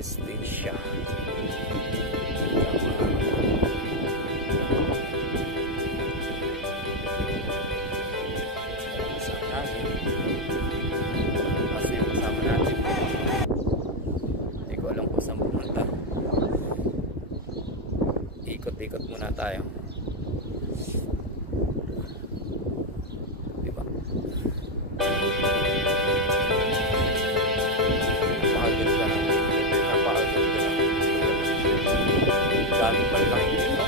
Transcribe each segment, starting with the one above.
resistensya. Kasi yung kasama natin, hindi ko alam kung saan pumunta. Ikot-ikot muna tayo. Diba? Napakaganda na. Napakaganda na. Dami pa lang dito.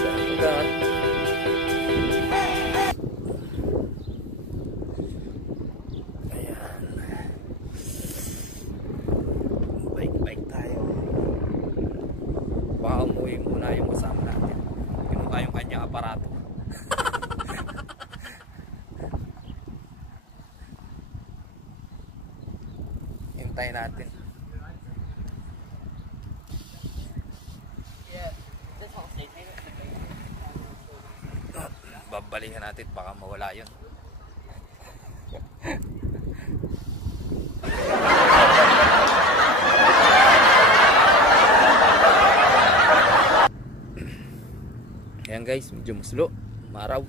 Dagat. Ayan. Bike-bike tayo. Baka umuwi muna yung kasama natin. Kinuha yung kanyang aparato. Hintayin natin. Babalikan natin, baka mawala yun. Ayan guys, medyo maslo, maraw.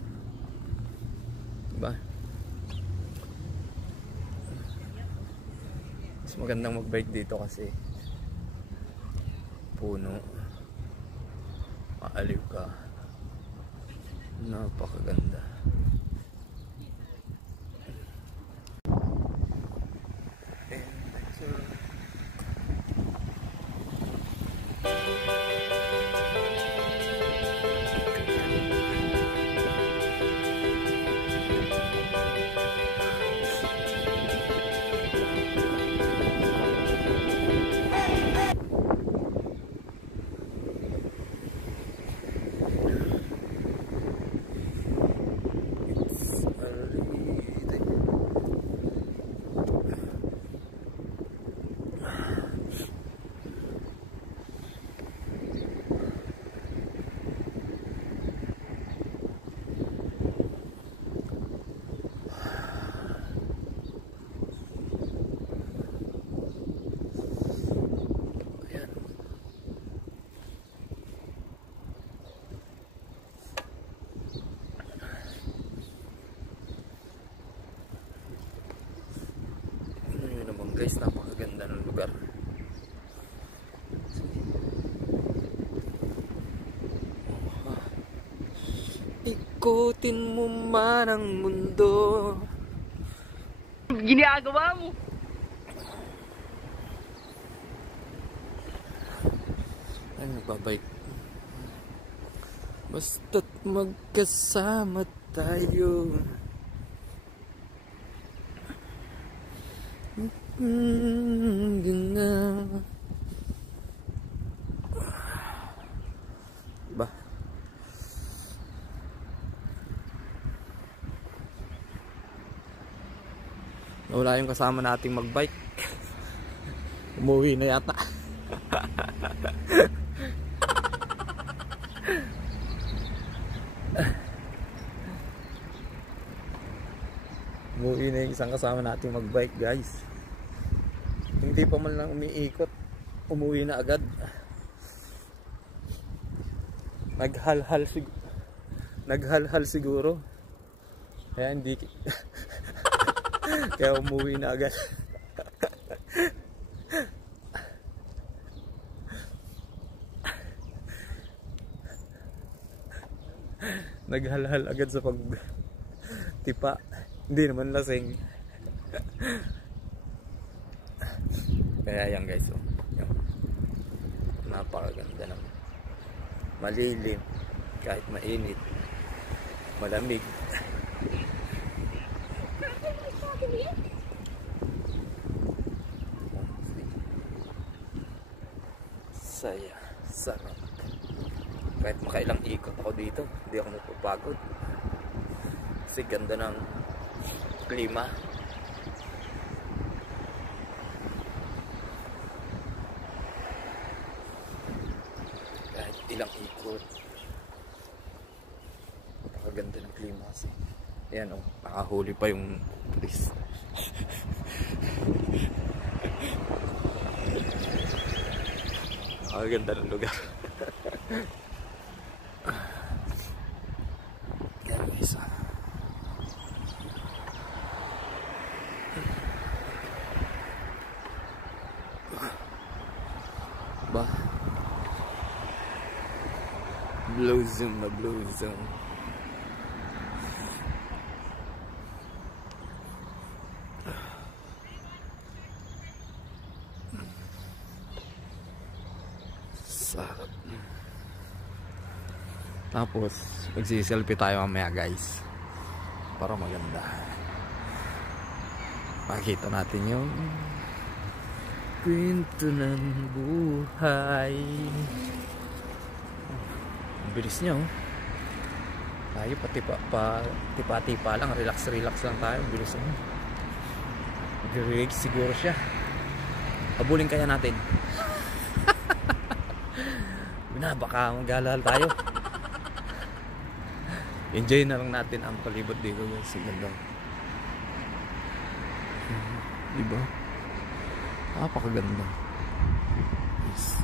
Diba? Mas magandang mag-bike dito kasi puno, maaliw ka, napakaganda. Guys, napakaganda ng lugar. Ikutin mo man ang mundo. Ginagawa mo. Ay, nagbabike. Basta't magkasama tayo. Ba? Nawala yung kasama nating magbike. Umuwi na yata. Umuwi na yung isang kasama nating magbike, guys. Hindi pa man lang umiikot, umuwi na agad. Naghalhal siguro. Kaya hindi kaya umuwi na agad. Naghalhal agad sa pagtipa. Hindi naman lasing. Kaya yan guys, oh. Yan. Napakaganda naman. Malilim, kahit mainit, malamig. Saya, sarap. Kahit makailang ikot ako dito, hindi ako napapagod. Kasi ganda ng klima. Ilang ikot, napakaganda ng klima kasi. Ayan o, nakahuli pa yung pulis. Napakaganda ng lugar. Guys, ba blue zone na blue zone. Sarap. Tapos magsiselfie tayo mamaya guys, para maganda. Makita natin yung kwento ng buhay. Ang bilis niya oh. Tayo tipa-tipa lang, relax lang tayo. Ang bilis mo. Mag-relax siguro siya. Habulin kaya natin. Baka maggalal tayo. Enjoy na lang natin ang palibot dito guys. Ganda. Diba? Napakaganda. Yes.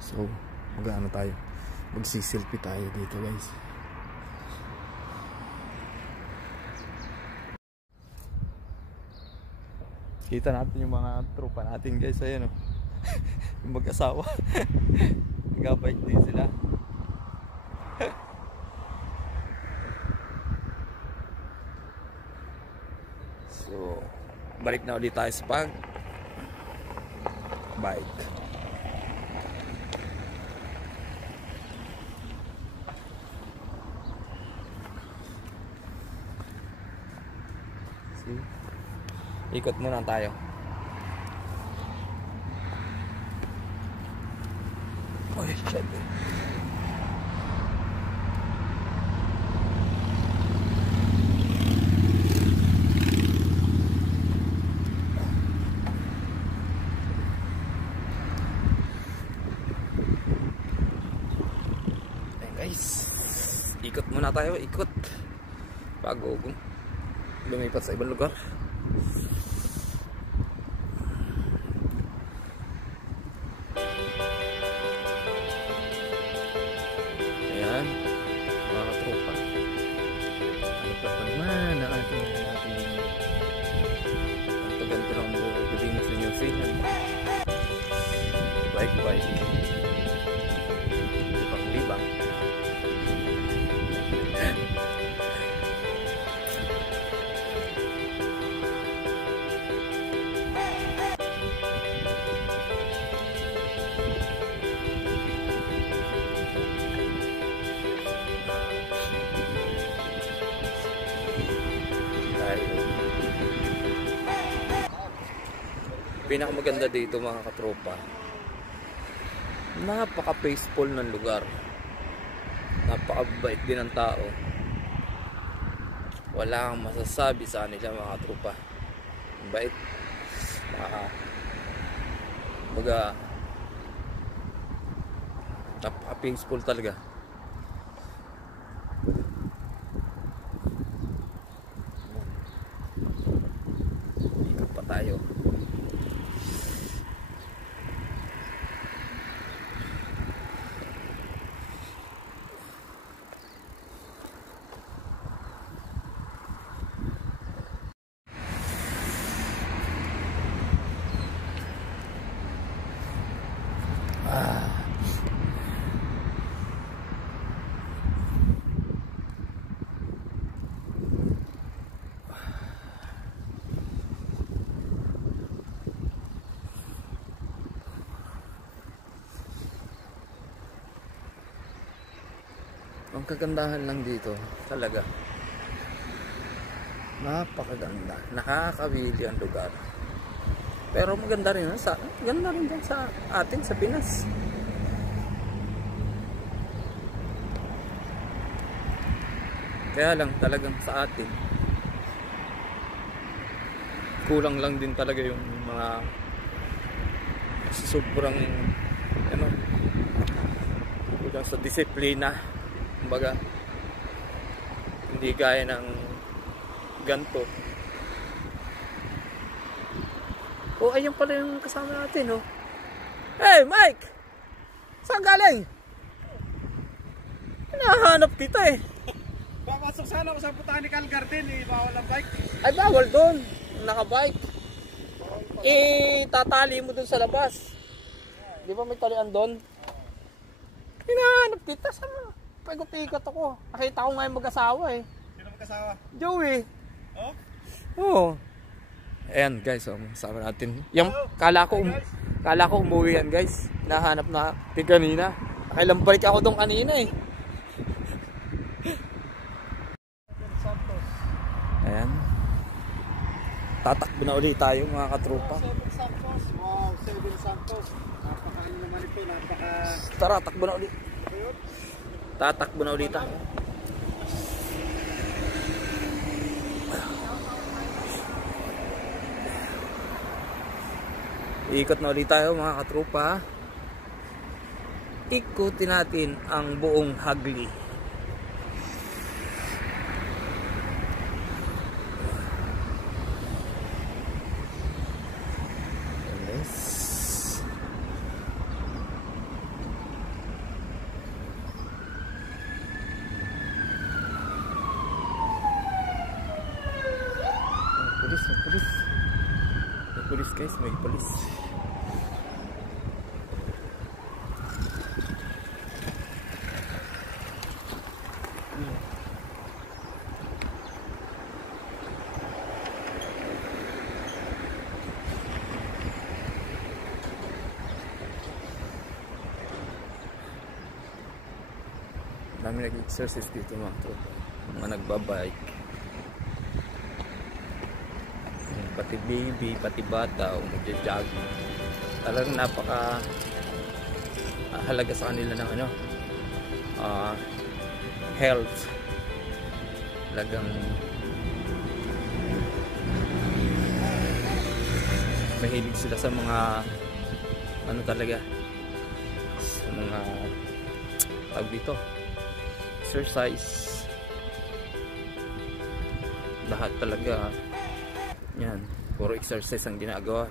So, mag-ano tayo? Magsiselfie tayo dito guys. Kita natin yung mga tropa natin guys. Ayan o. Yung mag-asawa. Nag-bike din sila. So, balik na ulit tayo sa bike. See? Ikot muna tayo. Oh, shit. Guys, ikot muna tayo, ikot bago lumipat sa ibang lugar. Ayan, mga tropa, ano pa naman ang ating ganto lang buhay ko din sa New Zealand. Bike libang. Pinakamaganda dito mga katropa, napaka-peaceful ng lugar, napakabait din ng tao. Wala kang masasabi sa kanila mga katropa. Bait, napaka-peaceful talaga. Ikot pa tayo. Ang kagandahan lang dito talaga, napakaganda, nakakawili ang lugar. Pero maganda rin dyan sa atin sa Pinas. Kaya lang talagang sa atin kulang lang din talaga yung mga sobrang kulang sa disiplina. Kumbaga, hindi gaya ng ganto Oh, ayun pala yung kasama natin, oh. Hey, Mike! Saan galing? Hinahanap kita eh. Papasok sana ako sa Botanical Garden eh. Bawal ang bike. Ay, bawal doon. Nakabike. Tatali mo doon sa labas. Di ba may talian doon? Hinahanap kita. Saan? Paikot-ikot ako. Nakita ko ngayon mag-asawa eh. Sino mag-asawa? Joey. Oh? Oo. Ayan guys, sama natin. Yung kala ko umuwi yan guys. Nahanap na kanina. Kailan balik ako doon kanina eh. Ayan. Tatakbo na ulit tayo mga katropa. 7 Santos. Wow, 7 Santos. Napakaano naman ito. Tara, takbo na ulit. Tatakbo na ulit tayo. Ikot na ulit tayo mga katropa. Ikutin natin ang buong Hagli. Yes. May pulis guys, may pulis. Dami nag-exercise dito mga tropa. Mga nagbabike. Pati baby, pati bata, mag-jog. Talagang napaka halaga sa kanila ng ano, health. Talagang mahilig sila sa mga ano talaga, sa mga tawag dito, exercise. Lahat talaga yan, puro exercise ang ginagawa.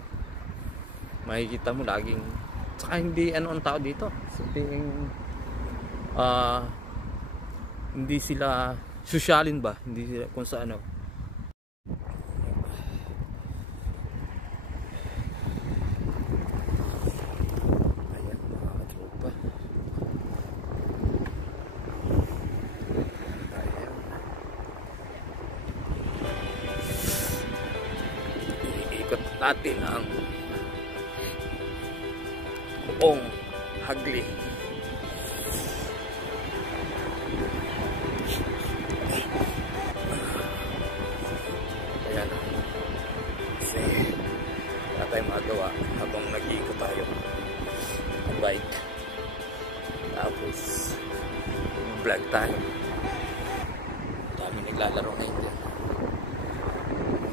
Makikita mo laging, saka hindi ano ang tao dito, sabihin hindi sila sosyalin ba, hindi sila kung sa ano. Ayan mga katropa. Iikot natin ang buong Hagli. Ayan. Kasi wala tayong magawa habang nag-iikot tayo ng bike. Tapos vlog tayo. Dami naglalaro ngayon din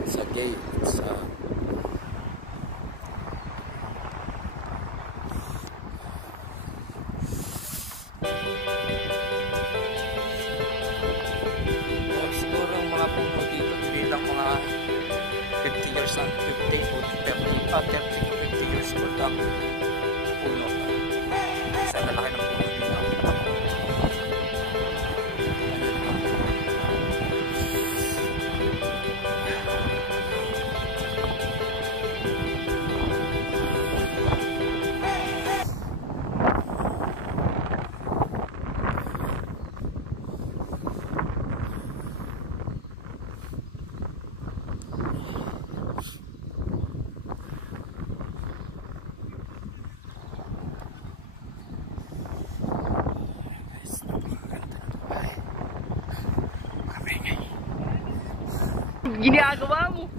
sa gate, sa siguro ang mga puno dito bilang mga 50 years and 50 to 50 years old ang puno. Isa na laki ng puno dito. Ginagawa mo.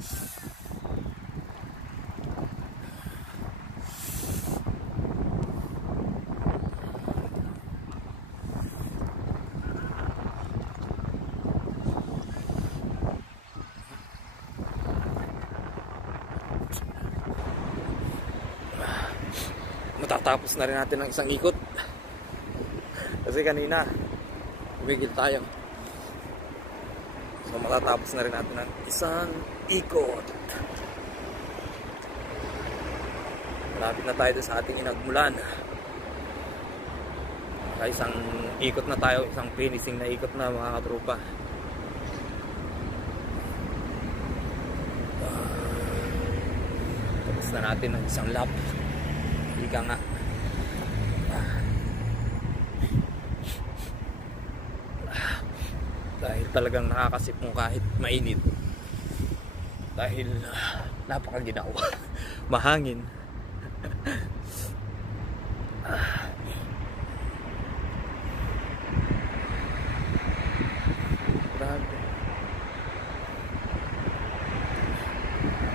Matatapos na rin natin ang isang ikot. Kasi kanina umigil tayo. So matatapos na rin natin ang isang ikot. Malapit na tayo doon sa ating inagmulan. Isang ikot na tayo, isang finishing na ikot na mga katropa. Tapos na natin ng isang lap. Ika nga. Dahil talagang nakakasip mo kahit mainit. Dahil napakaginaw. Mahangin. Grabe.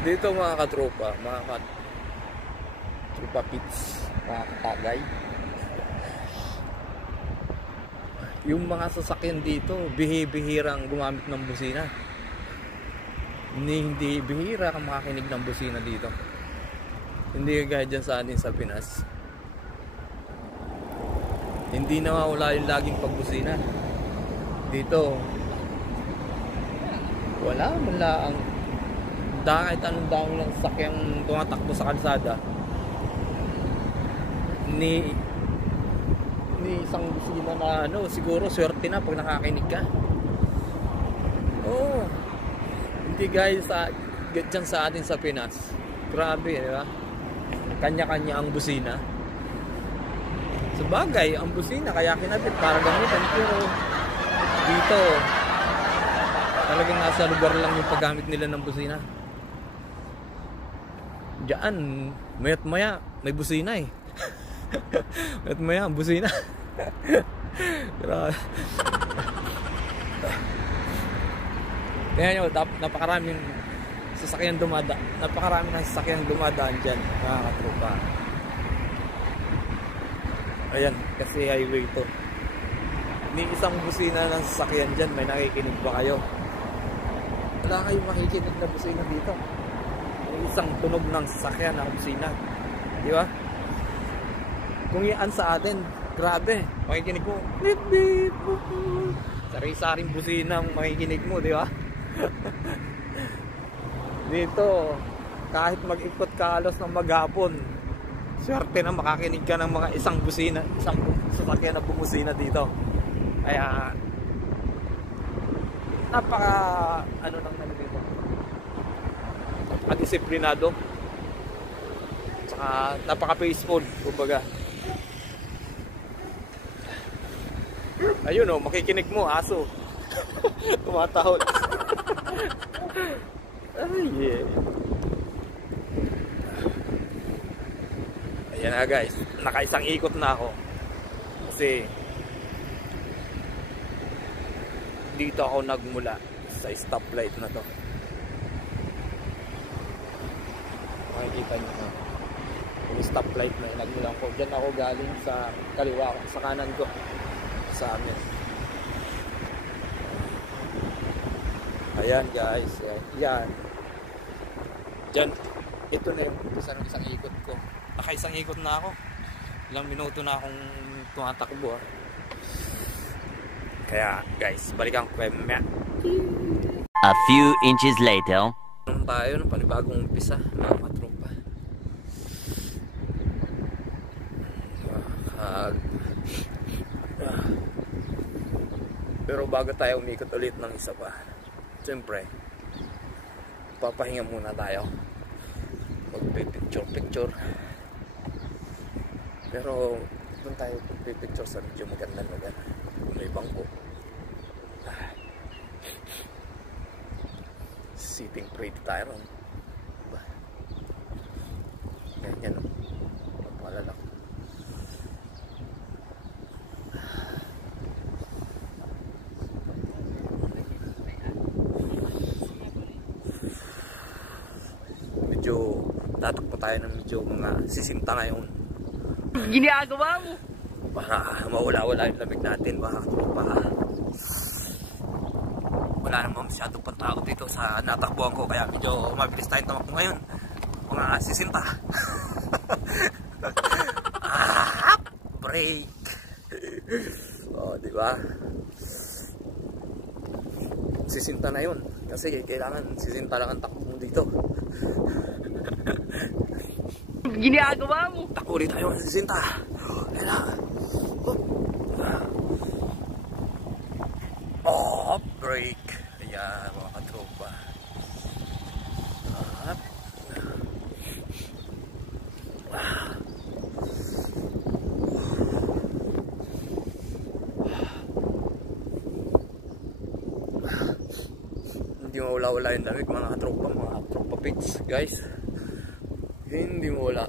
Dito mga katropa, mga katropa pits, mga katagay. Yung mga sasakyan dito, bihirang gumamit ng busina. Hindi bihira kang makakinig ng busina dito. Hindi kagaya dyan sa atin sa Pinas. Hindi nawawala yung laging pagbusina. Dito, wala man lang. Kahit anong dami ng sakyang tumatakbo sa kalsada, ni isang busina na siguro swerte na pag nakakinig ka. Oo. Hindi guys dyan sa atin sa Pinas. Grabe, di ba? Kanya-kanya ang busina. Sabagay, ang busina kaya kinabit para gamitan, pero dito talagang nasa lugar lang yung paggamit nila ng busina. Diyan, mayat maya may busina eh. Mayat maya ang busina. Grabe. Kaya nyo, napakaraming sasakyan dumadaan dyan, mga katropa. Ayan, kasi highway to. Ni isang busina ng sasakyan dyan, may nakikinig ba kayo? Wala kayong makikinig na busina dito. May isang tunog ng sasakyan na busina. Di ba? Kung yan sa atin, grabe, makikinig mo, beep beep boop, sari-saring busina ang makikinig mo, di ba? Dito, kahit mag-ikot ka alos ng maghapon, swerte na makakinig ka ng mga isang sasakyan na bumusina dito. Kaya napaka lang dito, napaka-disiplinado, tsaka napaka-peaceful, kumbaga. Ayun o, makikinig mo, aso. Tumatahol. Ay, yeah. Ayan na guys, nakaisang ikot na ako. Kasi dito ako nagmula sa stoplight na to. Makikita nyo na yung stoplight na nagmula ko. Diyan ako galing sa kaliwa ko, sa kanan ko, sa amin. Ayan guys, yan. Diyan, ito na yung isang ikot ko. Nakaisang ikot na ako. Ilang minuto na akong tumatakbo. Kaya guys, balikan ko kayo mamaya. A few inches later. Tayo ng panibagong umpisa, mga katropa. Pero bago tayo umikot ulit ng isa pa, siyempre papahinga muna tayo, magpipicture. Pero doon tayo magpipicture sa medyo maganda. May bangko, sitting pretty tayo ron. Ganyan o, malalak. Medyo tatakbo tayo ng medyo mga sisinta ngayon. Ginagawa mo? Para mawala-wala yung lamig natin, mga katropa. Wala naman masyadong pantao dito sa natakbuhan ko, kaya medyo mabilis tayong tamakbo ngayon. Mga sisinta. Break. Oh, di ba? Sisinta na yun. Kasi kailangan sisinta lang ang takbo mo dito. Ginagawa mo. Takbo ulit tayo sa Sinta. Ayan na. Oh, break. Ayan, mga katropa. Up. Hindi mawala-wala yung damit, mga katropa pics, guys. Hindi mawala.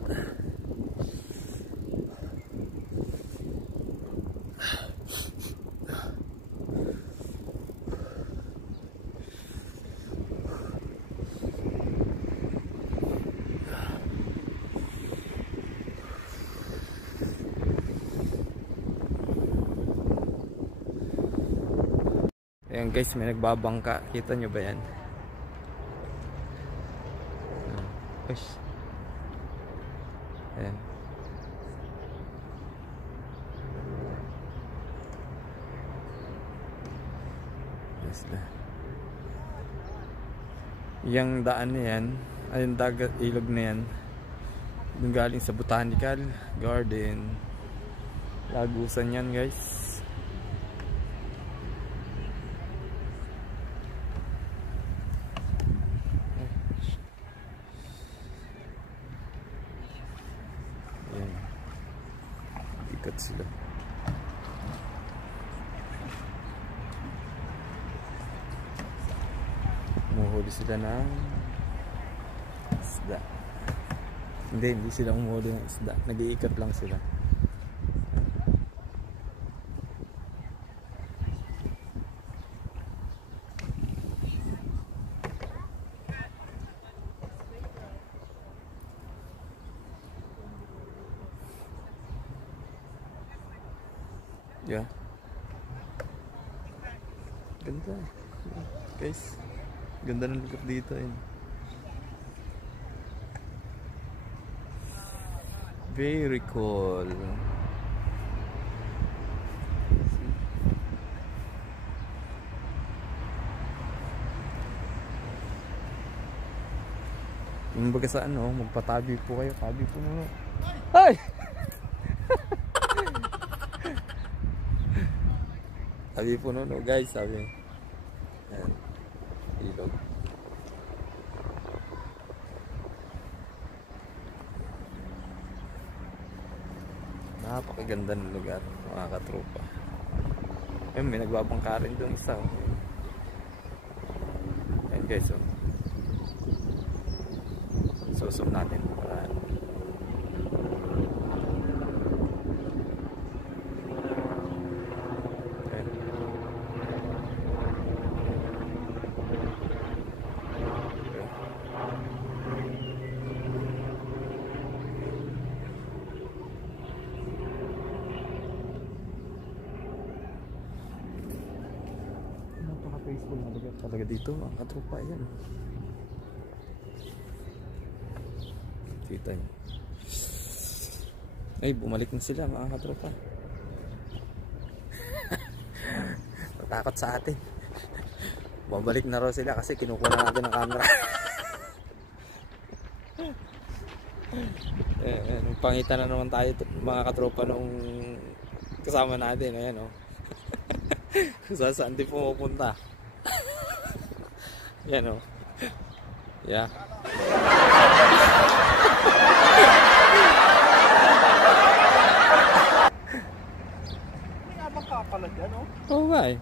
Ayan guys, may nagbabangka. Kita nyo ba yan? Ush. Ayan. Yes na. Yung daan na yan, ay yung dagat, ilog na yan, yung galing sa Botanical Garden. Lagusan yan guys. Ikat sila. Umuhuli sila ng isda. Hindi sila umuhuli ng isda. Nag-iikat lang sila. Yeah. Ganda. Guys. Ganda ng lugar dito eh. Very cool. Kumbaga sa ano, magpatabi po kayo. Tabi po muna. Ay! Sabi po no guys, sabi. Ayan. Ilog. Napakaganda ng lugar, mga katropa. Ayun, may nagbabangka rin doon isa. Ayan guys, oh. Susum natin para baseball na lugar talaga dito, ang katropa yan. Kita nyo. Ay, bumalik na sila mga katropa. Natakot sa atin. Babalik na raw sila kasi kinukuha natin ang camera. Pangita na naman tayo mga katropa nung kasama natin. Ayan o. Kung saan din pumupunta. Yan o. Yeah. May abang ka pala dyan, no? Oo nga eh.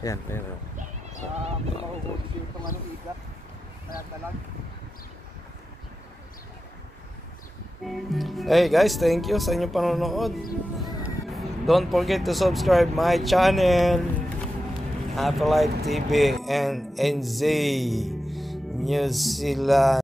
Ayan, ayan o. May mahuhuli dito ng anong igat. Kaya dalag. Hey guys, thank you sa inyong panonood. Don't forget to subscribe my channel, Happy Life TV and NZ New Zealand.